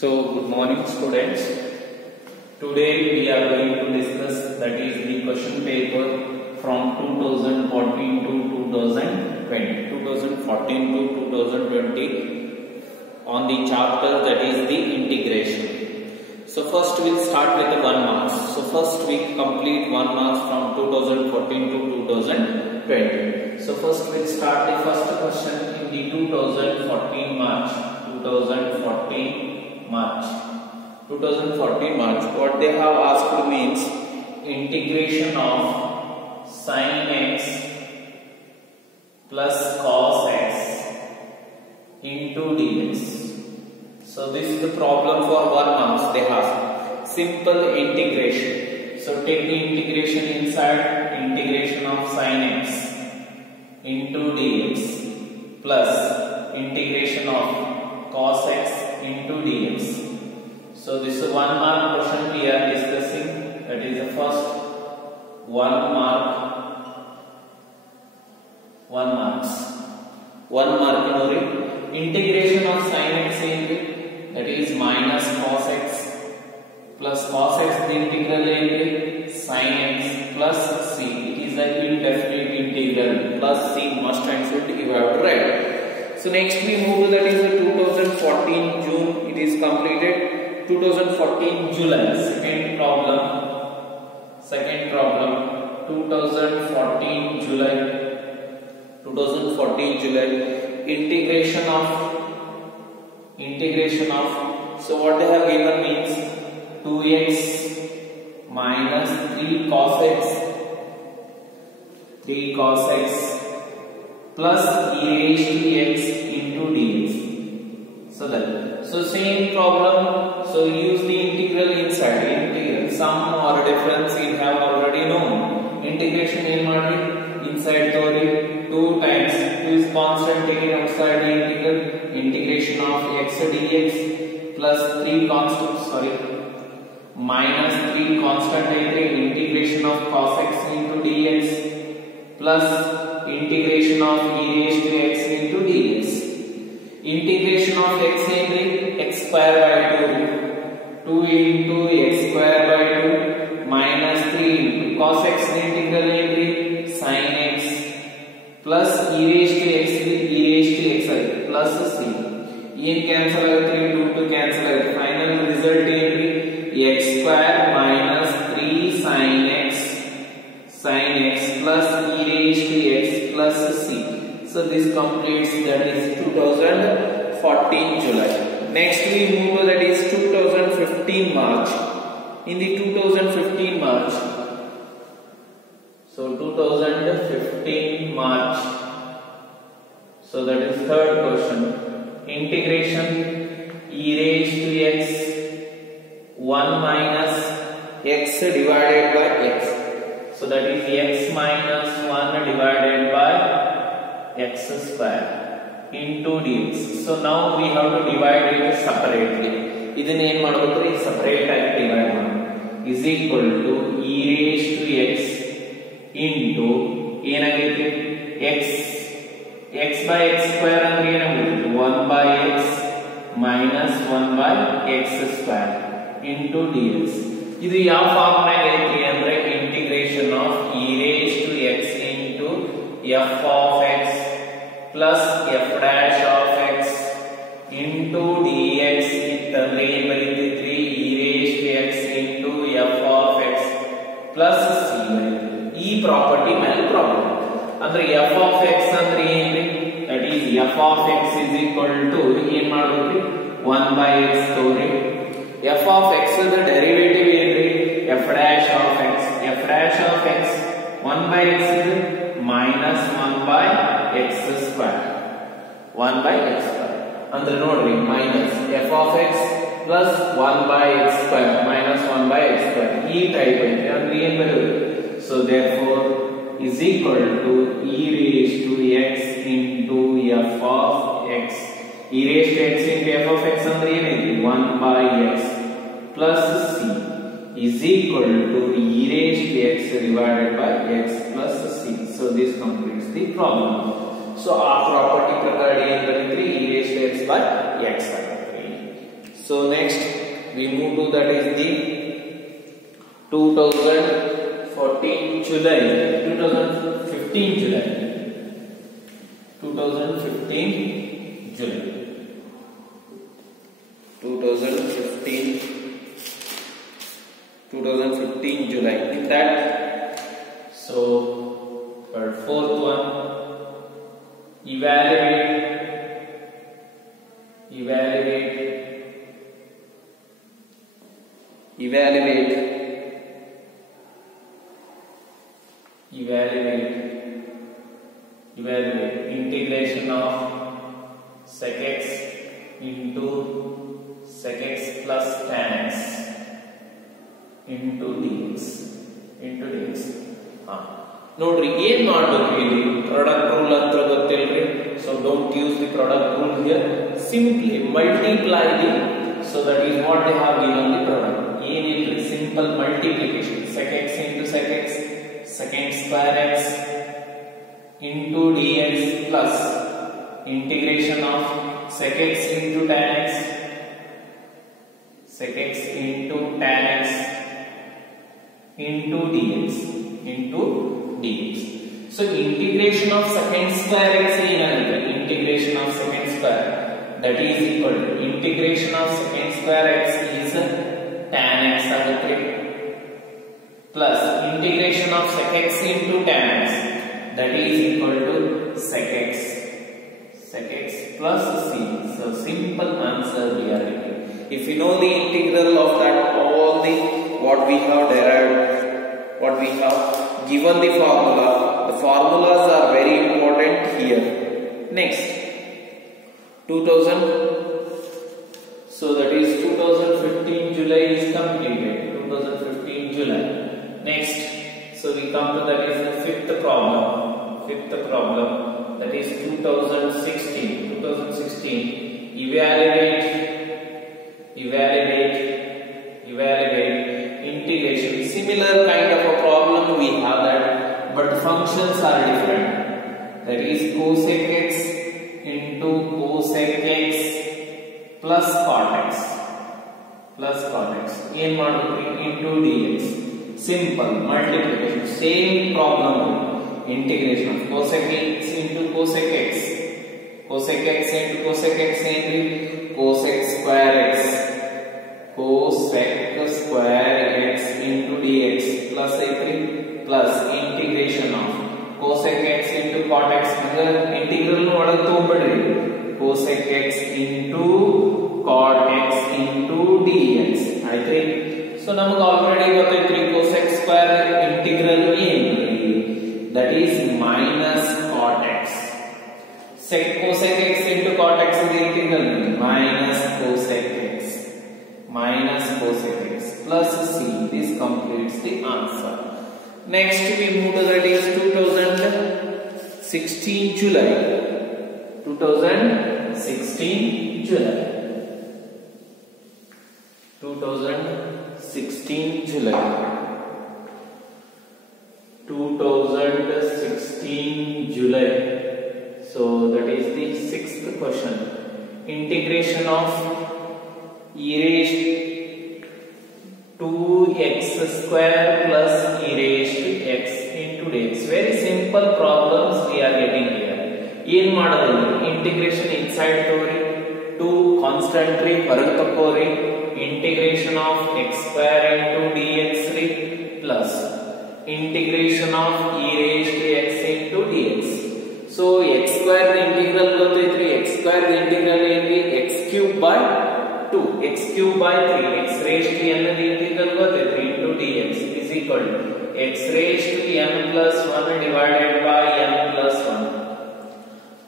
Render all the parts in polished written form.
So, good morning students. Today we are going to discuss that is the question paper from 2014 to 2020. 2014 to 2020 on the chapter that is the integration. So first we'll start with the 1 marks. So first we complete 1 marks from 2014 to 2020. So first we'll start the first question in the 2014 March. 2014 March. What they have asked means integration of sin x plus cos x into dx. So this is the problem for 1 marks. They have simple integration. So take the integration inside, integration of sin x into dx plus integration of cos x into dx. So this is 1 mark question we are discussing. That is the first 1 mark. 1 marks. 1 mark integration of sin x into that is minus cos x plus cos x the integral into sin x plus c. It is an indefinite integral plus c must and should you have to write. So next we move to that is the 2014 June. It is completed. 2014 July. Second problem. 2014 July. 2014 July. Integration of. So what they have given means 2x minus 3 cos x. 3 cos x plus e raised to x into dx. So same problem. So use the integral inside. Integral sum or difference you have already known. Integration in inside theory 2 times 2 is constant taken outside the integral. Integration of x dx plus 3 constant minus 3 constant integration of cos x into dx plus integration of e raised to x into dx. Integration of x into x square by 2 into x square by 2 minus 3 into cos x integral into sin x plus e raised to x plus c. In cancel 3 2 to cancel final result into x square minus 3 sin x plus e raised to x plus c. So this completes that is 2014 July. Next we move to that is 2015 March. In the 2015 March. So 2015 March. So that is third question. Integration e raised to x 1 minus x divided by x. So that is x minus 1 divided by x square into dx. So now we have to divide it separately. Idenne ಏನು ಮಾಡಬೇಕು separate ಆಗಿ divide ಮಾಡಿ is equal to e raised to x into ಏನಾಗುತ್ತೆ x by x square ಅಂದ್ರೆ ಏನಾಗುತ್ತೆ 1 by x minus 1 by x square into dx. ಇದು ಯಾವ form ನಾಗ ಐತಿ ಅಂದ್ರೆ integration of e raised to x into f of x plus f dash of x into dx ಇತ್ತಂದ್ರೆ ಏನು ಬರೀತಿದ್ರಿ e raised to x into f of x plus c. ಈ property ಮೇಲೆ problem ಅಂದ್ರೆ f of x ಅಂದ್ರೆ ಏನ್ರಿ that is f of x is equal to ಏನು ಮಾಡಬೇಕು 1 by x ತೋರಿ f of x the derivative ಏನ್ರಿ f dash of x 1 by x is minus 1 by x square 1 by x square ಅಂದ್ರೆ ನೋಡ್ರಿ minus f of x plus 1 by x square minus 1 by x square ಈ type ಐತೆ ಅಂದ್ರೆ ಏನು ಬರುತ್ತೆ. So therefore is equal to e raised to x into f of x. e raised to x into f of x ಅಂದ್ರೆ ಏನಿದೆ 1 by x plus c is equal to e raised to x divided by x plus c. So this completes the problem. So our property ಪ್ರಕಾರ ಏನು ಬರೀತೀರಿ e raised to x by x ಆಗುತ್ತೆ. So next we move to that is the 2014 July, 2015 July, 2015 July, 2015 July. In that, so for fourth one, evaluate integration of sec x into sec x plus tan x into dx. ನೋಡ್ರಿ ಏನ್ ಮಾಡಬೇಕು ಇಲ್ಲಿ product rule ಅಂತ ಗೊತ್ತಿಲ್ರಿ. So don't use the product rule here, simply multiply the. So that is what they have given the product. ಏನಿಲ್ರಿ, simple multiplication. sec x into sec x, secant square x into dx plus integration of sec x into tan x, sec x into tan x into dx. So integration of secant square x ಏನಾಗುತ್ತೆ? Integration of secant square, that is equal to integration of secant square x is tan x ಆಗುತ್ತೆ, plus integration of sec x into tan x, that is equal to sec x plus c. So simple answer we are getting. If you know the integral of that, all the what we have derived, what we have given the formula, the formulas are very important here. Next 2000, so that is 2015 July is completed. 2015 July. Next, so we come to that is the fifth problem, that is 2016. Evaluate integration. Similar kind of a problem we have that, but functions are different. That is cosec x into cosec x plus cot x ಏನ್ ಮಾಡೋದು into dx. Simple multiplication, same problem. Integration of cosec x into cosec x into cosec x into cosec square x into dx plus plus integration of cosec x into cot x. integral ಒಳಗೆ ತಗೊಂಡ್ಬಿಡ್ರಿ, cosec x into cot x into dx ಆಯ್ತ್ರಿ. So ನಮಗೆ already ಗೊತ್ತೈತ್ರಿ cosec square integral ಏನು, that is minus cot x. sec cosec x into cot x is integral minus cosec x plus c. This completes the answer. Next we move to that is 2016 July. 2016 July. 2016 July. 2016 July. So that is the sixth question. Integration of e raised to x square plus e raised to x into dx. Very simple problems we are getting here. ಏನ್ ಮಾಡೋದು, integration inside ತಗೋರಿ, 2 constant ರೀ ಹೊರಗೆ ತಗೋರಿ, integration of x square into dx ರೀ plus integration of e raised to x into dx. So x square integral ಗೊತ್ತೈತ್ರಿ, x square integral ಏನ್ರಿ, x cube by 2, x cube by 3, x raised to n integral ಗೊತ್ತೈತ್ರಿ into dx is equal to x raised to n plus 1 divided by n plus 1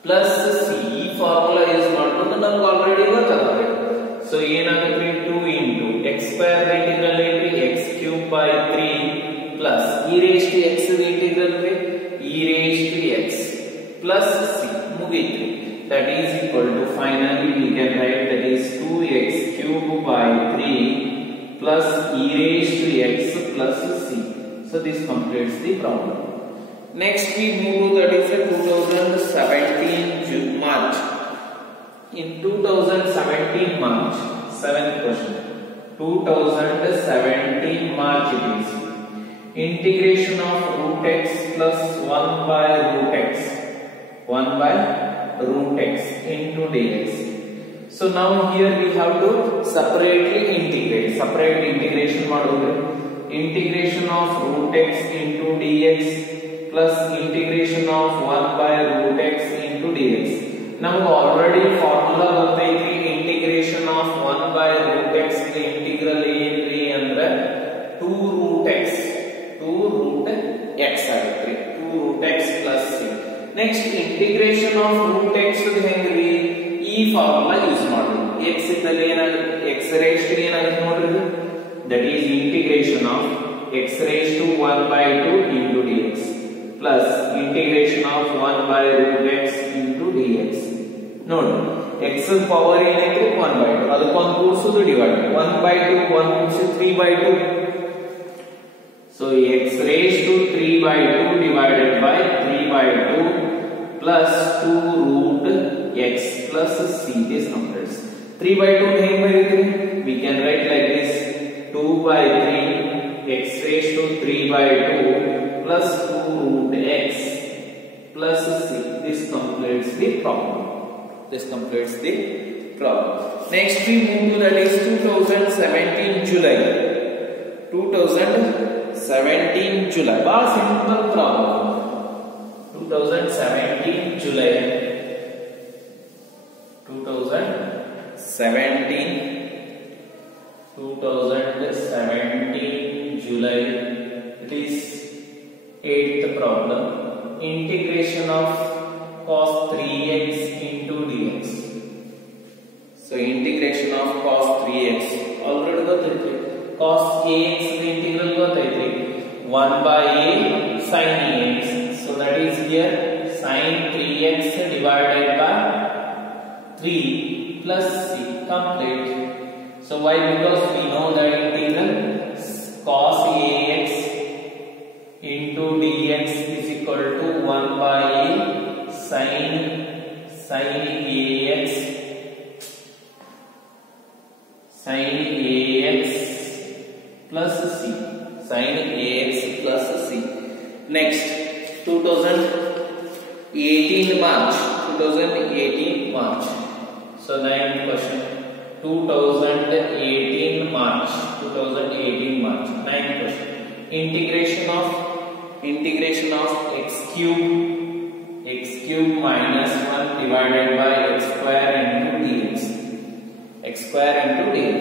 plus c. ಈ formula use ಮಾಡ್ಕೊಂಡು ನಮಗೆ already ಗೊತ್ತಾಗುತ್ತೆ. So ಏನಾಗುತ್ತೆ, 2 into x square integral ಏನ್ರಿ, x cube by 3 plus e raised to x integral ರೀ, e raised to x plus c. ಮುಗೀತು. That is equal to, finally we can write that is 2x cube by 3 plus e raised to x plus c. So this completes the problem. Next we move to that is a 2017 March. In 2017 March, Seventh question. 2017 March it is. Integration of root x plus 1 by root x. 1 by root x into dx. So now here we have to separately integrate. Separate integration ಮಾಡೋದು. Integration of root x into dx plus integration of 1 by root x into dx. ನಮಗೆ already formula ಗೊತ್ತೈತಿ. Integration of 1 by root x ಗೆ integral ಏನ್ರಿ ಅಂದ್ರೆ 2 root x ಆಗುತ್ತೆ. 2 root x plus c. Next integration of root x ಹೆಂಗ್ರಿ, ಈ formula use ಮಾಡೋದು. x ಇದ್ದಲ್ಲಿ ಏನಾಗುತ್ತೆ, x raised to ಏನಾಗುತ್ತೆ ನೋಡ್ರಿ, that is integration of x raised to 1 by 2 into dx plus integration of 1 by root x into dx. ನೋಡಿ x power ಏನೈತಿ 1 by 2, ಅದಕ್ಕೊಂದು ಕೂಡಿಸೋದು ಡಿವೈಡ್ 1 by 2 1 ಕೂಡಿಸಿ 3 by 2. So x raised to 3 by 2 divided by 3 by 2 plus 2 root x plus c. This numbers 3 by 2 ಹೆಂಗ್ ಬರೀತೀವಿ, we can write like this 2 by 3 x raised to 3 by 2 plus 2 root x plus c. This completes the problem. Next we move to that is 2017 July. 2017 July. Very simple problem. 2017 July. 2017 July. It is 8th problem. Integration of cos 3x into dx. So integration of cos 3x already ಗೊತ್ತೈತಿ. cos ax the integral ಗೊತ್ತೈತಿ 1 by a sin ax. So that is here sin 3x divided by 3 plus c. Complete. So why? Because we know that integral cos ax into dx is equal to 1 by a sin ax plus c. Sin ax plus c. Next 2018 March. So 9th question. 2018 March. 9th question. Integration of x cube minus 1 divided by x square into dx.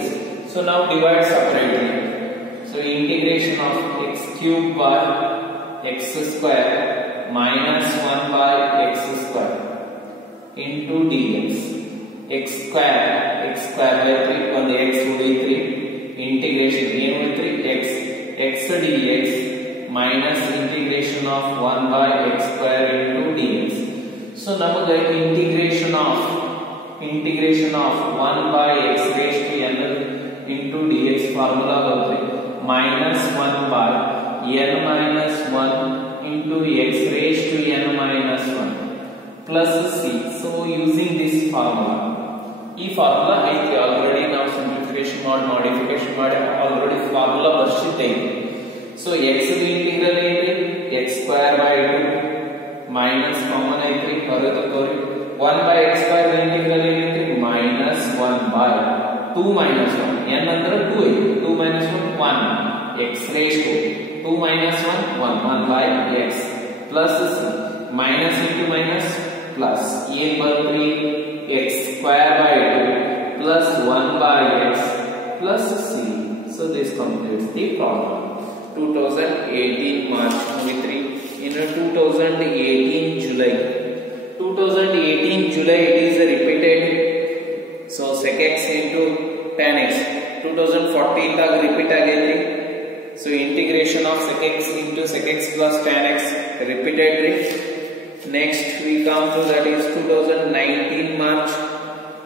So now divide separately. So integration of x cube by x square minus 1 by x square into dx. x square by 3 on the x would be 3. Integration x dx minus integration of 1 by x square into dx. So namaga integration of 1 by x raised to n into dx formula gotte minus 1 by n minus 1 into x raised to n minus 1 plus c. So using this formula, ಈ formula ಐತಿ already ನಾವು simplification ಮಾಡಿ modification ಮಾಡಿ already formula ಬರ್ಸಿದ್ದೇವೆ. So x the integral ಏನ್ರಿ x square by 2 minus common ಐತ್ರಿ ಹೊರಗೆ ತಗೋರಿ 1 by x square the integral ಏನೈತಿ ಮೈನಸ್ 1 ಬೈ 2 ಮೈನಸ್ 1 n ಅಂದ್ರೆ 2 ಐತಿ 2 minus 1 1 x raise to 2 minus 1 1 by x plus minus into minus plus ಏನ್ ಬರ್ತರಿ x square by 2 plus 1 by x plus c. So this completes the problem. 2018 March 23. In 2018 July. 2018 July it is repeated. So sec x into tan x. 2014 tag repeat again. So integration of sec x into sec x plus tan x repeated. Next we come to that is 2019 March.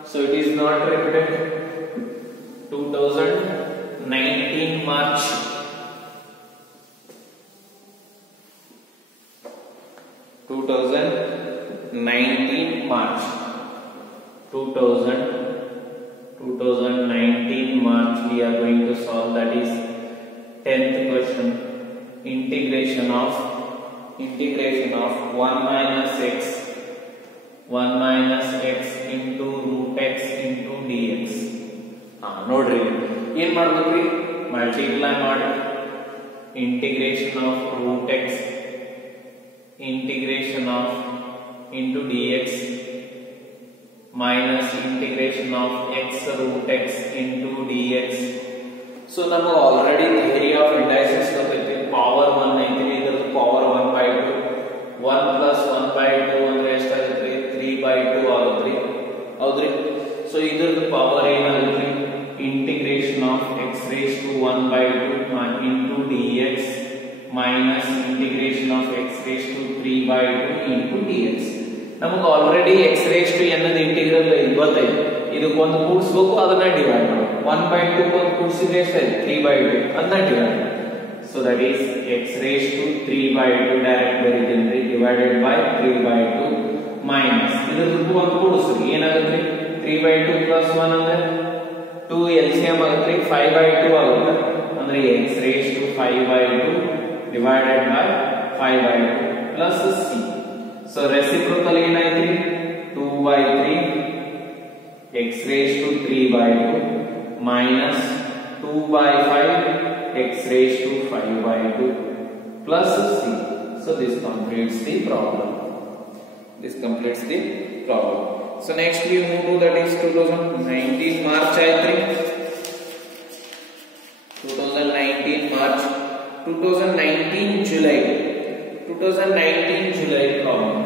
So it is not repeated. 2019 March. 2019 March. 2019 2019 March we are going to solve, that is 10th question. Integration of 1 minus x into root x into dx. ನೋಡ್ರಿ ಏನ್ ಮಾಡ್ಬೇಕ್ರಿ, multiply ಮಾಡಿ integration of root x into dx minus integration of x root x into dx. So now already theory of indices ಗೊತ್ತೈತಿ, power 1 ಐತಿ, ಇದರ power 1/2, 1 plus 1/2 ಅಂದ್ರೆ ಎಷ್ಟಾಗುತ್ತೆ, 3/2 ಆಗುತ್ತೆ, ಹೌದ್ರಿ. ಸೊ ಇದರ ಪವರ್ ಏನಾಗುತ್ತೆ, integration of x raised to 1/2 into dx minus integration of x raised to 3/2 into dx. ನಮಗೆ ಆಲ್ರೆಡಿ x raised to ಅನ್ನೋದು ಇಂಟಿಗ್ರಲ್ ಗೊತ್ತೈತೆ, ಇದಕ್ಕೊಂದು ಕೂಡಿಸಬೇಕು, ಅದನ್ನ ಡಿವೈಡ್ ಮಾಡಿ 1/2 ಒಂದು ಕೂಡಿಸಿದ್ರೆ ಎಷ್ಟಾಯ್ತು, 3/2 ಅದನ್ನ divide. So that is x raised to 3/2 direct ಬರೀತೀನಿ, ಡಿವೈಡೆಡ್ ಬೈ 3/2 ಮೈನಸ್ ಇದರದ್ದು ಒಂದು ಕೂಡಿಸ್ರಿ ಏನಾಗುತ್ತೆ, 3/2 plus 1 ಅಂದ್ರೆ 2 LCM ಆಗುತ್ತೆ, 5/2 ಆಗುತ್ತೆ, ಅಂದ್ರೆ x raised to 5/2 divided by 5/2 plus c. So reciprocal ಏನಾಯ್ತು, 2/3 x raised to 3/2 minus 2/5 x raised to 5/2 plus c. So this completes the problem. So next we move to, that is 2019 March ಆಯ್ತ್ರಿ, 2019 March, 2019 July problem.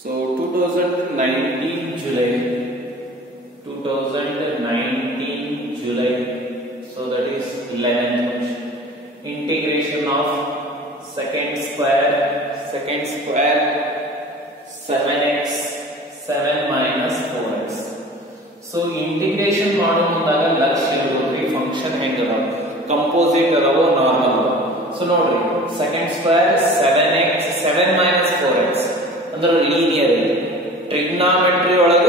So 2019 July, so that is 11th. Integration of second square 7x 7 minus 4x. So integration ಮಾಡೋ ಮುಂದಾಗ ಲಕ್ಷ್ಯ ಇರೋದ್ರಿ function ಹೆಂಗದ, composite ಅದಾವೋ normal ಅದಾವ. So ನೋಡ್ರಿ second square 7x 7 minus 4x ಅಂದ್ರೆ linear ಇದೆ, trigonometry ಒಳಗ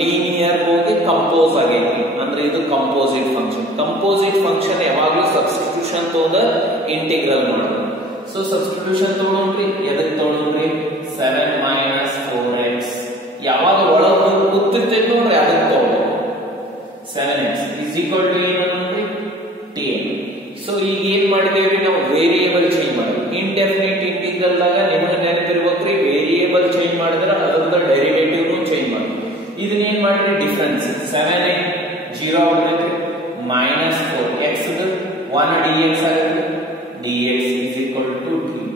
ಲೀನಿಯರ್ ಹೋಗಿ ಕಂಪೋಸ್ ಆಗೈತಿ, ಅಂದ್ರೆ ಇದು ಕಂಪೋಸಿಟ್ ಫಂಕ್ಷನ್ ಯಾವಾಗಲೂ ಸಬ್ಸ್ಟಿಟ್ಯೂಷನ್ ತಗೊಂಡ ಇಂಟಿಗ್ರಲ್ ಮಾಡೋದು. ಸೊ ಸಬ್ಸ್ಟಿಟ್ಯೂಷನ್ ತಗೊಂಡ್ರಿ, ಎದಕ್ಕೆ ತಗೊಂಡ್ರಿ, 7 minus 4x ಯಾವಾಗ ಒಳಗೆ ಕೂತಿರ್ತೈತೆ ನೋಡ್ರಿ ಅದಕ್ಕೆ ತಗೊಳ್ಳಿ, 7x is equal to ಏನಂದ್ರೆ 10. ಸೊ ಈಗ ಏನ್ ಮಾಡಿದೇವ್ರಿ, ನಾವು ವೇರಿಯೇಬಲ್ ಚೇಂಜ್ ಮಾಡಿ, ಇಂಡೆಫಿನಿಟ್ ಇಂಟಿಗ್ರಲ್ ದಾಗ ನಿಮಗೆ ನೆನಪಿರ್ಬೇಕ್ರಿ, ವೇರಿಯೇಬಲ್ ಚೇಂಜ್ ಮಾಡಿದ್ರೆ ಅದರದ ಡೆರಿವೇಟಿವ್ ಚೇಂಜ್ ಮಾಡಿ. ಇದನ್ನ ಏನ್ ಮಾಡ್ರಿ, ಡಿಫರೆನ್ಸ್ 7x 0 ಆಗುತ್ತೆ, minus 4x 1 dx ಆಗುತ್ತೆ, dx is equal to 3.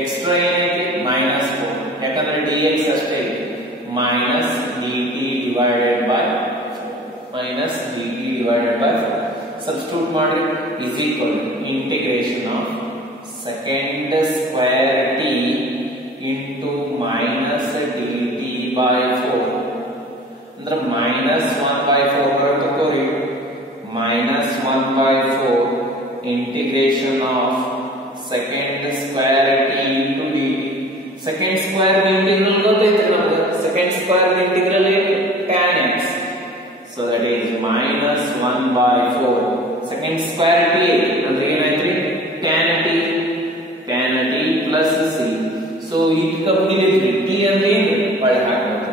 Extra ಏನೈತಿ, minus 4, ಯಾಕಂದ್ರೆ dx ಅಷ್ಟೇ ಐತಿ, minus dt divided by 4. Substitute ಮಾಡಿ, is equal to integration of second square t into minus dt by 4 ಅಂದ್ರೆ minus 1/4 ಬರ್ತಕೋರಿ, minus 1/4 integration of second square t into dt. Second square integral ಗೊತ್ತೈತೆ ನಮಗೆ, second square integral ಏನು, tan x. So that is minus 1/4 second square t ಅಂದ್ರೆ ಏನಾಯ್ತ್ರಿ, tan t plus c. So ಇದು complete t ಅಂದ್ರೆ ಏನು, ಬಳೆ ಹಾಕಬೇಕು.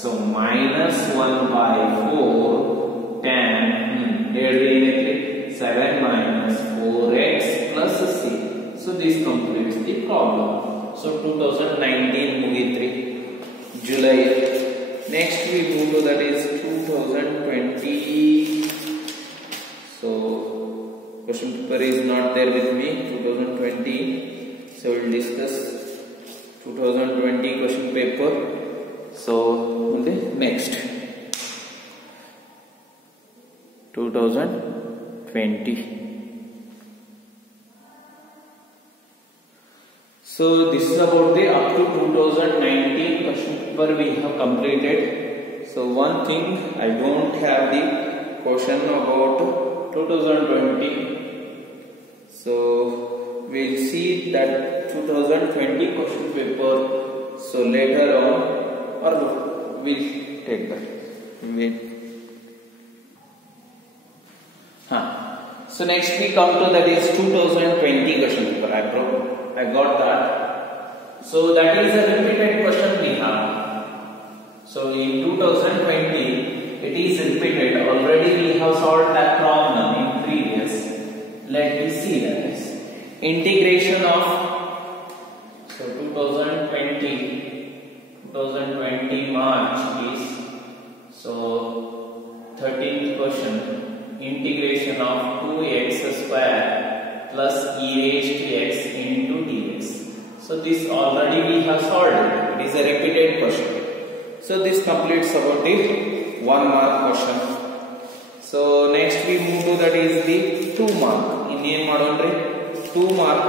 ಸೊ minus 1/4 tan ಹೇಳ್ರಿ ಏನೈತ್ರಿ, 7 minus 4x plus c. So this completes the problem. So 2019 ಮುಗಿತ್ರಿ, July. Next we move to, that is 2020. So question paper is not there with me, 2020. So we'll discuss 2020 question paper. So next 2020. So this is about the up to 2019 question paper we have completed. So one thing, I don't have the question about 2020. So we'll see that 2020 question paper So later on, or we'll take that. Wait. So next we come to that is 2020 question paper. I got that. So that is a repeated question we have. So in 2020 it is repeated. Already we have solved that problem in previous. Let me see that is integration of, so 2020 March is, so 13th question, integration of 2x square plus e raised to x into dx. So this already we have solved it. It is a repeated question. So this completes about the 1 mark question. So next we move to that is the 2 mark. In ಏನು ಮಾಡೋಣ್ರಿ 2 mark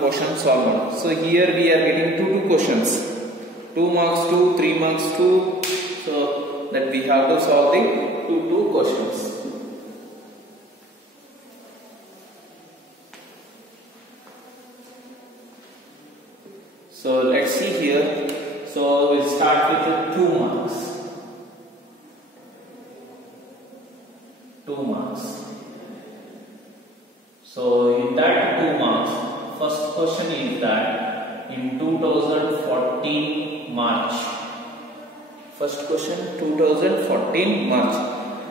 question solve. So here we are getting two questions. 2 marks 2, 3 marks 2. So that we have to solve the two questions. So let's see here. So we'll start with the 2 marks. 2 marks. So in that 2 marks, first question is that in 2014 March. First question 2014 March.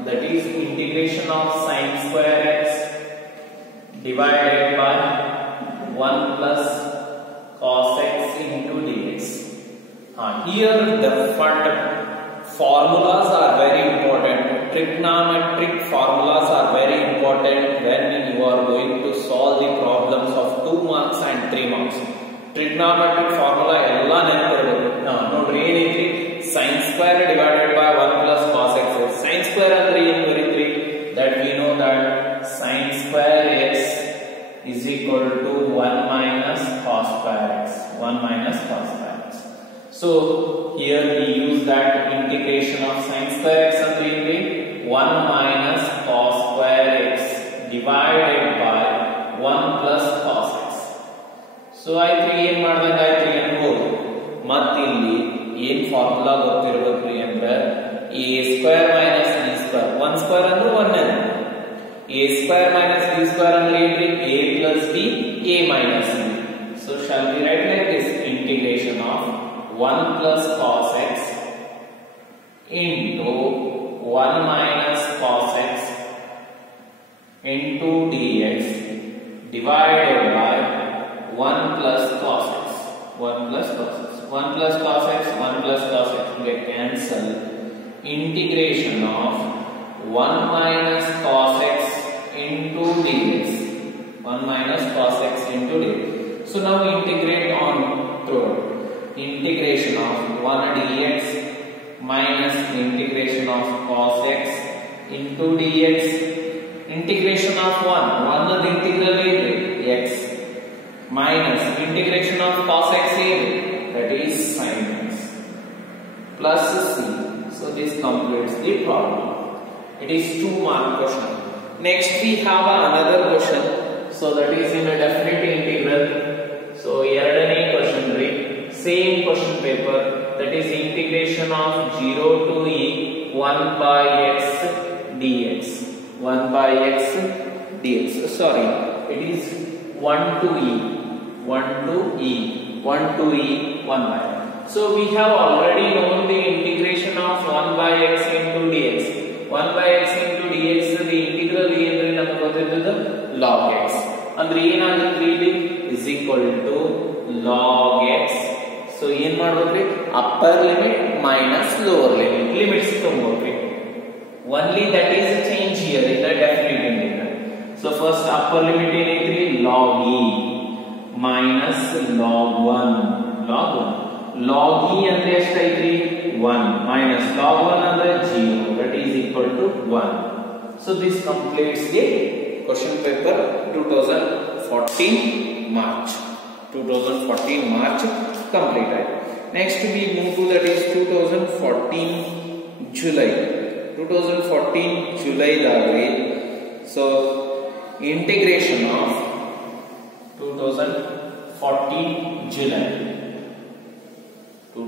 That is integration of sin square x divided by 1 plus cos x into dx. Here the formulas are very important. Trigonometric formulas are very important when you are going to solve the problems of 2 marks and 3 marks. Trigonometric formula ella ನೆನಪಿರಬೇಕು. ನೋಡ್ರಿ ಏನೈತಿ, sin square divided by 1 plus cos x. Sin square ಅಂದ್ರೆ ಏನು ಬರೀತ್ರಿ? That we know that sin square x is equal to 1 minus cos square x. 1 minus cos square x. So here we use that integration of sin square x ಅಂದ್ರೆ ಏನ್ರಿ? 1 minus cos square x divided by 1 plus cos x. So ಆಯ್ತು, ಏನ್ ಮಾಡ್ದಂಗ ಆಯ್ತು ಅನ್ಬೋದು. ಮತ್ತೆ ಇಲ್ಲಿ ಏನ್ formula ಗೊತ್ತಿರಬೇಕ್ರಿ ಅಂದ್ರೆ a square minus b square. 1 square ಅಂದ್ರೆ 1 ಅಂದ್ರೆ a square minus b square ಅಂದ್ರೆ ಏನ್ರಿ? a plus b, a minus b. So shall we write like this? Integration of 1 plus cos x into 1 minus cos x into dx divided by 1 plus cos x. 1 plus cos x. 1 plus cos x, 1 plus cos x get cancel. Integration of 1 minus cos x into dx. 1 minus cos x into dx. So now integrate on through. Integration of 1 dx minus integration of cos x into dx. Integration of 1 the integral is x minus integration of cos x is, that is sin x, plus c. So this completes the problem. It is 2 mark question. Next we have another question. So that is in a definite integral. So ಎರಡನೇ question ರೀ, same question paper, that is integration of 0 to e 1 by x dx. 1 by x dx. Sorry, it is 1 to e 1 to e 1 to e 1 by. So we have already known the integration of 1 by x into dx. 1 by x into dx the integral ಏನ್ರಿ ನಮಗೆ ಗೊತ್ತಿದ್ದದ್ದು log x. ಅಂದ್ರೆ ಏನಾಗುತ್ತೆ ಇಲ್ಲಿ is equal to log x. So ಏನ್ ಮಾಡಬೇಕ್ರಿ? upper limit minus lower limit. Limits ತಗೊಂಡ್ರಿ. Only that is a change here in the definite integral. So first upper limit ಏನೈತ್ರಿ? log e minus log 1. log 1. log e ಅಂದ್ರೆ ಎಷ್ಟಾಯ್ತ್ರಿ? 1 minus log 1 ಅಂದ್ರೆ 0. That is equal to 1. So this completes the question paper 2014 March. 2014 March completed. Next we move to that is 2014 July. 2014 July dagre. So integration of 2014 July.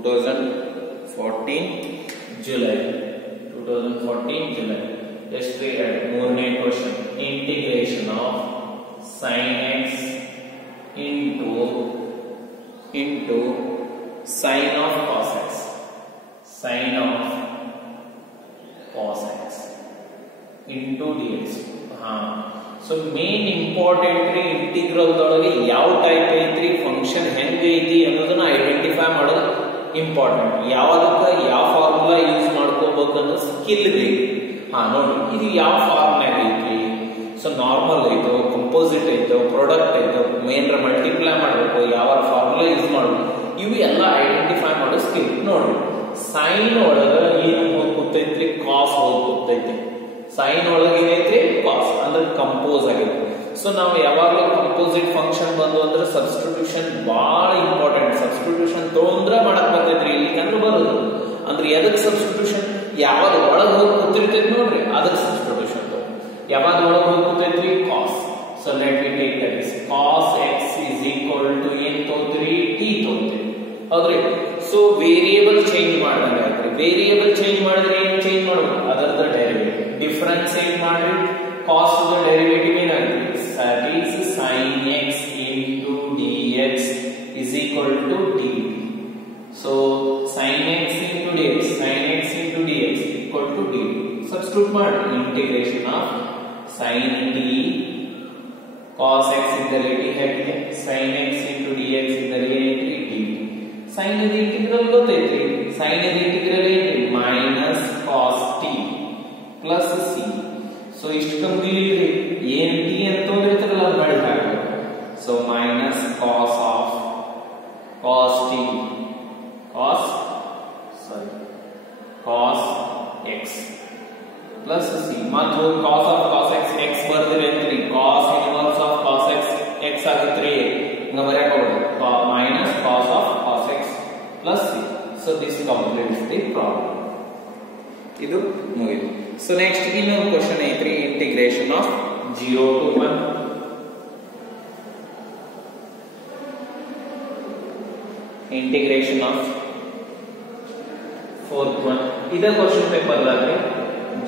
2014 July ಎಷ್ಟು ಮೂರನೇ question integration of sin x into sin of cos x into dx. So main important integral ದೊಳಗೆ ಯಾವ type ಐತ್ರಿ function ಹೆಂಗ್ ಐತಿ ಅನ್ನೋದನ್ನ identify ಮಾಡೋದು important. ಯಾವ್ದಕ್ಕ ಯಾವ ಫಾರ್ಮುಲಾ ಯೂಸ್ ಮಾಡ್ಕೋಬೇಕು ಅನ್ನೋ ಸ್ಕಿಲ್ ಬೇಕು. ನೋಡಿ ಇದು ಯಾವ ಫಾರ್ಮುಲಾ ಐತಿ. ಸೊ ನಾರ್ಮಲ್ ಐತೋ, ಕಂಪೋಸಿಟ್ ಐತೋ, ಪ್ರಾಡಕ್ಟ್ ಐತೋ, ಮೇನ್ರ ಮಲ್ಟಿಪ್ಲೈ ಮಾಡಬೇಕು, ಯಾವ ಫಾರ್ಮುಲಾ ಯೂಸ್ ಮಾಡಬೇಕು, ಇವು ಎಲ್ಲ ಐಡೆಂಟಿಫೈ ಮಾಡೋ ಸ್ಕಿಲ್. ನೋಡ್ರಿ ಸೈನ್ ಒಳಗ ಏನು ಹೋಗಿ ಕೂತೈತ್ರಿ, ಕಾಸ್ ಹೋಗಿ ಕೂತೈತಿ. ಸೈನ್ ಒಳಗೆ ಏನೈತ್ರಿ, ಕಾಸ್ ಅಂದ್ರೆ ಕಂಪೋಸ್ ಆಗಿದೆ. ಸೊ ನಾವು ಯಾವಾಗಲೂ ಕಂಪೋಸಿಟ್ ಫಂಕ್ಷನ್ ಬಂದು ಅಂದ್ರೆ ಸಬ್ಸ್ಟಿಟ್ಯೂಷನ್ ಬಹಳ ಇಂಪಾರ್ಟೆಂಟ್. ಸಬ್ಸ್ಟಿಟ್ಯೂಷನ್ ತಗೊಂಡ್ರೆ ಮಾಡಕ್ ಬರ್ತೈತ್ರಿ, ಇಲ್ಲಿಕಂದ್ರೆ ಬರೋದು ಅಂದ್ರೆ ಎದಕ್ ಸಬ್ಸ್ಟಿಟ್ಯೂಷನ್, ಯಾವ್ದು ಒಳಗೆ ಹೋಗಿ ಕೂತಿರ್ತೈತಿ ನೋಡ್ರಿ ಅದಕ್ಕೆ ಸಬ್ಸ್ಟಿಟ್ಯೂಷನ್. ಯಾವಾಗ ಒಳಗೆ ಹೋಗಿ ಕೂತೈತ್ರಿ, cos. So let me take that is cos x is equal to ಏನ್ ತಗೋತೀರಿ, ಟಿ ತಗೋತೀರಿ, ಹೌದ್ರಿ. ಸೊ ವೇರಿಯೇಬಲ್ ಚೇಂಜ್ ಮಾಡಿದ್ರೆ ಆಯ್ತ್ರಿ. ವೇರಿಯೇಬಲ್ ಚೇಂಜ್ ಮಾಡಿದ್ರೆ ಏನ್ ಚೇಂಜ್ ಮಾಡಬೇಕು, ಅದರದ ಡೆರಿವೇಟಿವ್ ಡಿಫರೆನ್ಸಿಯೇಟ್ ಮಾಡಿ ಕಾಸ್ ದ ಡೆರಿವೇಟಿವ್ ಏನಾಗುತ್ತೆ, that is sin x into dx is equal to dt. So sin x into dx equal to dt. Substitute ಮಾಡಿ integration of sin t cos x ಇಂದಲೇ ಹೆಡ್ಗೆ sin x into dx ಇಂದಲೇ dt. sin ದ integral ಗೊತ್ತೈತ್ರಿ. sin ದ integral ಏನ್ರಿ, minus cos t plus c. So ಇಷ್ಟು complete ಏನ್ t ಅಂತ ಓದಿರ್ತಾರಲ್ಲ ಅದು ಮಾಡಿ ಹಾಕಬೇಕು. So minus cos t cos x plus c ಮತ್ತು cos x x ಬರ್ದಿರಿ ಅಂತ್ರಿ. cos inverse of cos x x ಆಗುತ್ರಿ, ಹಂಗ ಬರೆಯಕ ಹೋಗ್ಬೇಕು. minus cos x plus c. so this completes the problem. ಇದು ಮುಗಿತು. ಸೊ ನೆಕ್ಸ್ಟ್ ಇನ್ನೊಂದು ಕ್ವಶನ್ ಐತ್ರಿ, integration of 0 to 1 integration of 4th one. ಇದ question paper ದಾಗ್ರಿ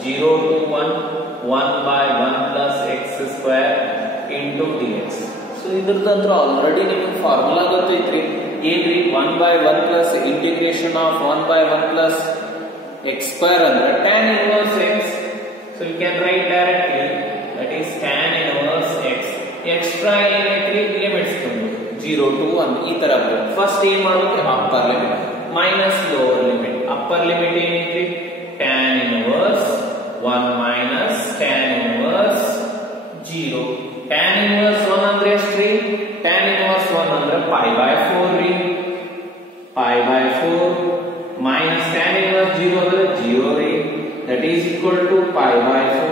0 to 1 1/1 plus x square into dx. ಸೊ ಇದ್ರದಂತ್ರ ಆಲ್ರೆಡಿ ನಿಮಗೆ ಫಾರ್ಮುಲಾ ಗೊತ್ತೈತ್ರಿ. ಏನ್ರಿ, 1/1 plus integration of 1/1 plus x square ಅಂದ್ರೆ tan inverse x. so you can write directly, that is tan inverse x. Extra ಏನೈತ್ರಿ, limits 0 to 1 ಈ ತರ ಬರುತ್ತೆ. ಫಸ್ಟ್ ಏನ್ ಮಾಡಬೇಕು, upper limit minus lower limit. Upper limit ಏನೈತ್ರಿ, tan inverse 1 minus tan inverse 0. tan inverse 1 ಅಂದ್ರೆ ಎಷ್ಟ್ರಿ, tan inverse 1 ಅಂದ್ರೆ pi/4 ರೀ, pi/4 minus tan inverse 0 ಅಂದ್ರೆ 0 ರೀ, that is equal to pi/4.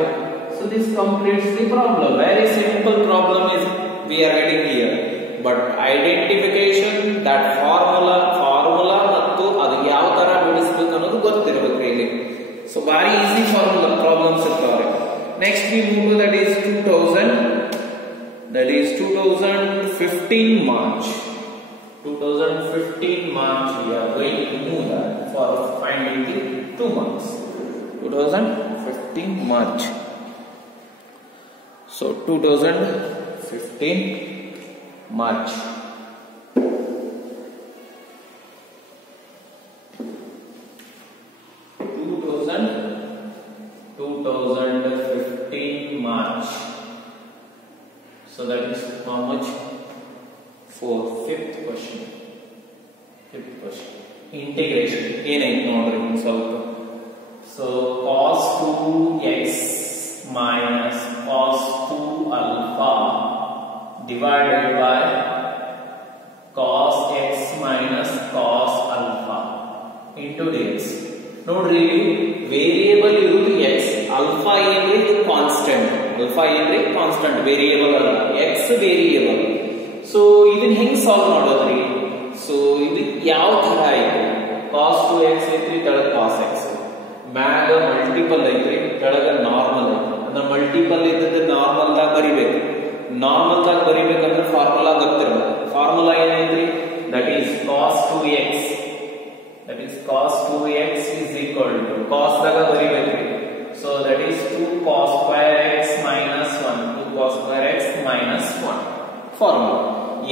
so this completes the problem. Very simple problem is we are getting here, but identification that formula ಮತ್ತು ಅದು ಯಾವ ತರ ಬಿಡಿಸಬೇಕು ಅನ್ನೋದು ಗೊತ್ತಿರಬೇಕು ಇಲ್ಲಿ. so very easy formula problems ಇರ್ತಾವೆ. next we move to that is 2015 March we are going to move that for finding the 2 marks. 2015 March. so 2015 March. So that is how much? Fifth question. Integration. ಏನಾಯ್ತು ನೋಡ್ರಿ ಸ್ವಲ್ಪ. So cos 2x minus cos 2 alpha divided by cos x minus cos alpha into dx. ನೋಡ್ರಿ variable ಇರುವುದು x, alpha ಏನ್ರಿ constant, variable ಅಲ್ಲ, x variable. So ಇದನ್ನ ಹೆಂಗ್ solve ಮಾಡೋದ್ರಿ? ಸೊ ಇದು ಯಾವ ತರ ಐತಿ, cos 2x ಐತ್ರಿ, ಕೆಳಗ cos x, ಮ್ಯಾಗ ಮಲ್ಟಿಪಲ್ ಐತ್ರಿ, ಕೆಳಗ ನಾರ್ಮಲ್ ಐತಿ. ಅಂದ್ರೆ ಮಲ್ಟಿಪಲ್ ಇದ್ದದ್ದು ನಾರ್ಮಲ್ ದಾಗ ಬರಿಬೇಕಂದ್ರೆ ಫಾರ್ಮುಲಾ ಗೊತ್ತಿರಬೇಕು. ಫಾರ್ಮುಲಾ ಏನೈತ್ರಿ, that is cos 2x is cos 2x is equal to cos daga ಬರಿಬೇಕ್ರಿ. So that is 2 cos square x minus 1, 2 cos square x minus 1 formula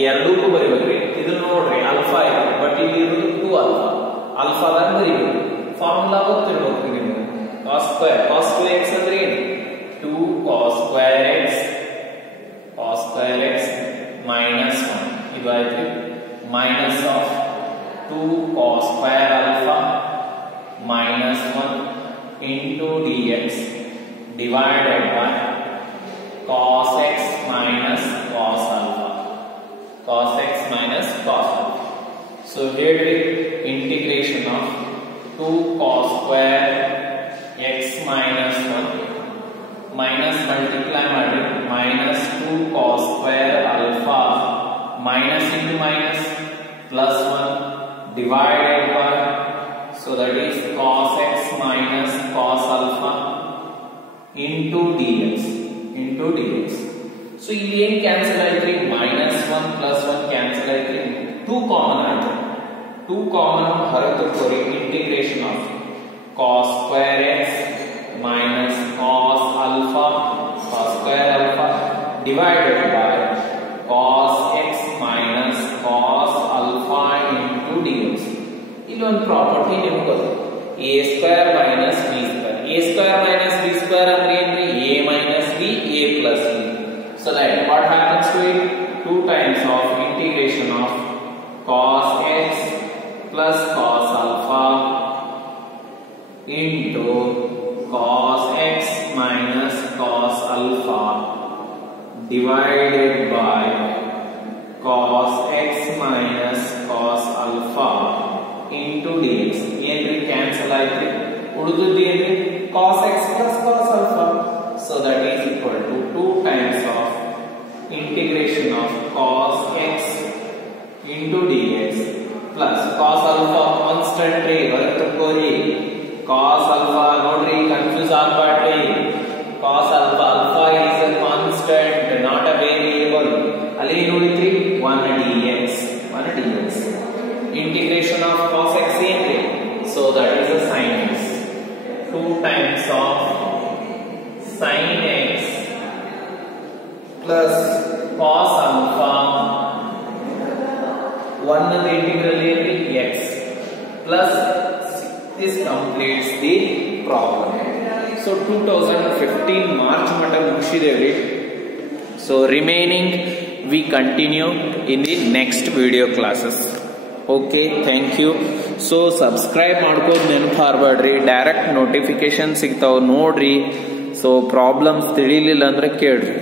ಎರಡಕ್ಕೂ ಬರಿಬೇಕ್ರಿ. ಇದನ್ನ ನೋಡ್ರಿ ಆಲ್ಫಾ ಇದೆ ಬಟ್ ಇಲ್ಲಿ ಇರೋದು 2 ಆಲ್ಫಾ, ಆಲ್ಫಾದಾಗ ಬರಿಬೇಕು. ಫಾರ್ಮುಲಾ ಗೊತ್ತಿರಬೇಕು ನಿಮಗೆ. cos 2x ಅಂದ್ರೆ ಏನು? 2 cos square x minus 1 ಇದು ಆಯ್ತು minus of 2 cos square alpha minus 1 into dx divided by cos x minus cos alpha. Cos x minus cos alpha. So here the integration of 2 cos square x minus 1 minus multiply ಮಾಡಿ minus 2 cos square alpha minus into minus plus 1 divided by, so that is cos x minus cos alpha into dx. So ಇಲ್ಲಿ ಏನು cancel ಆಯ್ತು? minus 1 plus 1 cancel ಆಯ್ತು. 2 common ಆಯ್ತು. 2 common ಹೊರತುಕೋರಿ integration of cos square x minus cos square alpha divided by cos x minus cos alpha into dx. ಇಲ್ಲಿ ಒಂದು property ನಿಮಗೆ ಗೊತ್ತು, a square minus b square. a square minus b square ಅಂದ್ರೆ ಏನ್ರಿ? a minus b, a plus b. So that what happens to it? 2 times of integration of cos x plus cos alpha into cos x minus cos alpha divided by cos x minus cos alpha into dx. ಏನ್ರಿ cancel ಆಯ್ತು? ಉಳಿದದ್ದು ಏನ್ರಿ? cos x plus cos alpha. So that is equal to 2 times of integration of cos x into dx plus cos alpha constant ರೀ ಹೊರತುಕೋರಿ. cos alpha ನೋಡ್ರಿ confuse ಆಗಬೇಡ್ರಿ. cos alpha is a constant, not a variable. ಅಲ್ಲಿ ನೋಡಿದ್ರಿ 1 dx. Integration of cos x ಏನ್ರಿ? So that is a sin x. 2 times of sin x plus cos alpha 1 the integral ಏನ್ರಿ? x plus this completes the problem. So 2015 March ಮಟ್ಟ ಮುಗಿಸಿದೇವ್ರಿ. So remaining we continue in the next video classes. Okay, thank you. So subscribe ಮಾಡ್ಕೋದು ನೆನಪಾರಬೇಡ್ರಿ. Direct notification ಸಿಗ್ತಾವ ನೋಡ್ರಿ. So problems ತಿಳಿಲಿಲ್ಲ ಅಂದ್ರೆ ಕೇಳ್ರಿ.